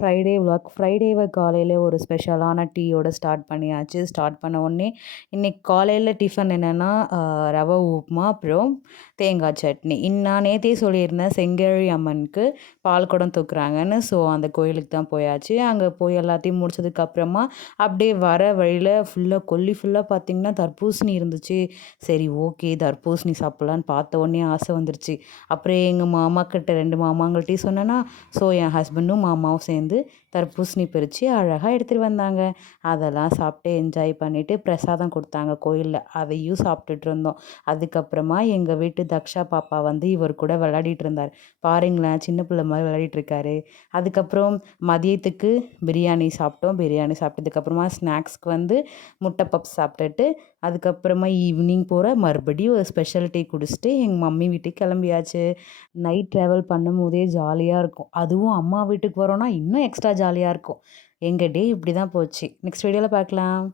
ஃப்ரைடேவை காலையில் ஒரு ஸ்பெஷலான டீயோட ஸ்டார்ட் பண்ணியாச்சு. ஸ்டார்ட் பண்ண உடனே இன்றைக்கி காலையில் டிஃபன் என்னென்னா ரவை உப்புமா அப்புறம் தேங்காய் சட்னி. நான் நேற்றே சொல்லியிருந்தேன் செங்கேழி அம்மனுக்கு பால் குடம் தூக்குறாங்கன்னு. ஸோ அந்த கோயிலுக்கு தான் போயாச்சு. அங்கே போய் எல்லாத்தையும் முடிச்சதுக்கப்புறமா அப்படியே வர வழியில் கொல்லி ஃபுல்லாக பார்த்திங்கன்னா தர்பூசணி இருந்துச்சு. சரி ஓகே தர்பூசணி சாப்பிட்லான்னு பார்த்த உடனே ஆசை வந்துருச்சு. அப்புறம் எங்கள் மாமாக்கிட்ட 2 மாமாங்கள்ட்டையும் சொன்னேன்னா, ஸோ என் ஹஸ்பண்டும் மாமாவும் சேர்ந்து தர்பூசணி பறித்து அழகாக எடுத்துகிட்டு வந்தாங்க. அதெல்லாம் சாப்பிட்டு என்ஜாய் பண்ணிவிட்டு பிரசாதம் கொடுத்தாங்க கோயிலில். அதையும் சாப்பிட்டுட்டு இருந்தோம். அதுக்கப்புறமா எங்கள் வீட்டு தக்ஷா பாப்பா வந்து இவர் கூட விளையாடிட்டு இருந்தார். பாருங்களேன் சின்ன பிள்ளை மாதிரி விளையாடிட்டு இருக்காரு. அதுக்கப்புறம் மதியத்துக்கு பிரியாணி சாப்பிட்டோம். பிரியாணி சாப்பிட்டதுக்கப்புறமா ஸ்நாக்ஸ்க்கு வந்து முட்டை பப்ஸ் சாப்பிட்டுட்டு அதுக்கப்புறமா ஈவினிங் போல் மறுபடியும் ஒரு ஸ்பெஷல் டீ குடிச்சிட்டு எங்கள் மம்மி வீட்டுக்கு கிளம்பியாச்சு. நைட் ட்ராவல் பண்ணும்போதே ஜாலியாக இருக்கும். அதுவும் அம்மா வீட்டுக்கு வரோன்னா இன்னும் எக்ஸ்ட்ரா ஜாலியாக இருக்கும். எங்கள் டே இப்படி தான் போச்சு. நெக்ஸ்ட் வீடியோவில் பார்க்கலாம்.